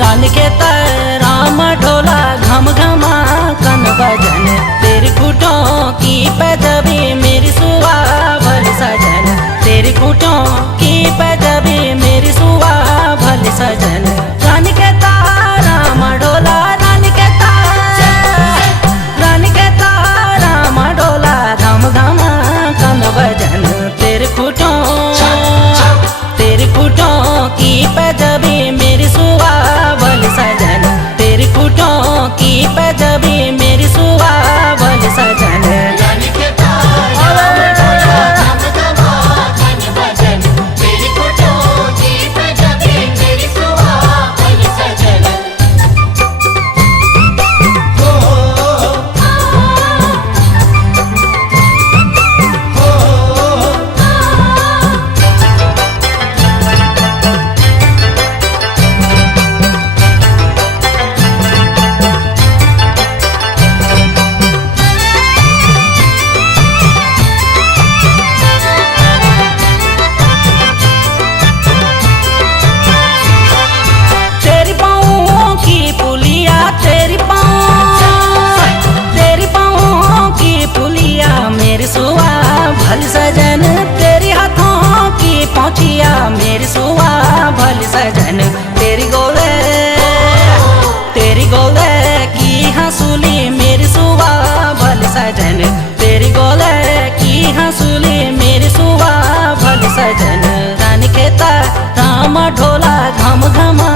रानी के राम ढोला घम घमा कन बजन तेरी खूंटों की पैदबी मेरी सुवा भल सजन तेरी खूंटों की पैदबी मेरी सुवा भल सजन रानी के राम ढोला रानी के राम ढोला घम घमा कन बजन तेरी खूंटों की पैदबी मेरी सुवा भल सजन तेरी खूंटों की पैदबी मेरी सुवा भल सजन भल सजन तेरी हाथों की पहुँचिया मेरी सुवा भल सजन तेरी गोले की हंसुली मेरी सुवा भल सजन तेरी गोले की हंसुली मेरी सुवा भल सजन रानी के राम ढोला घम घमा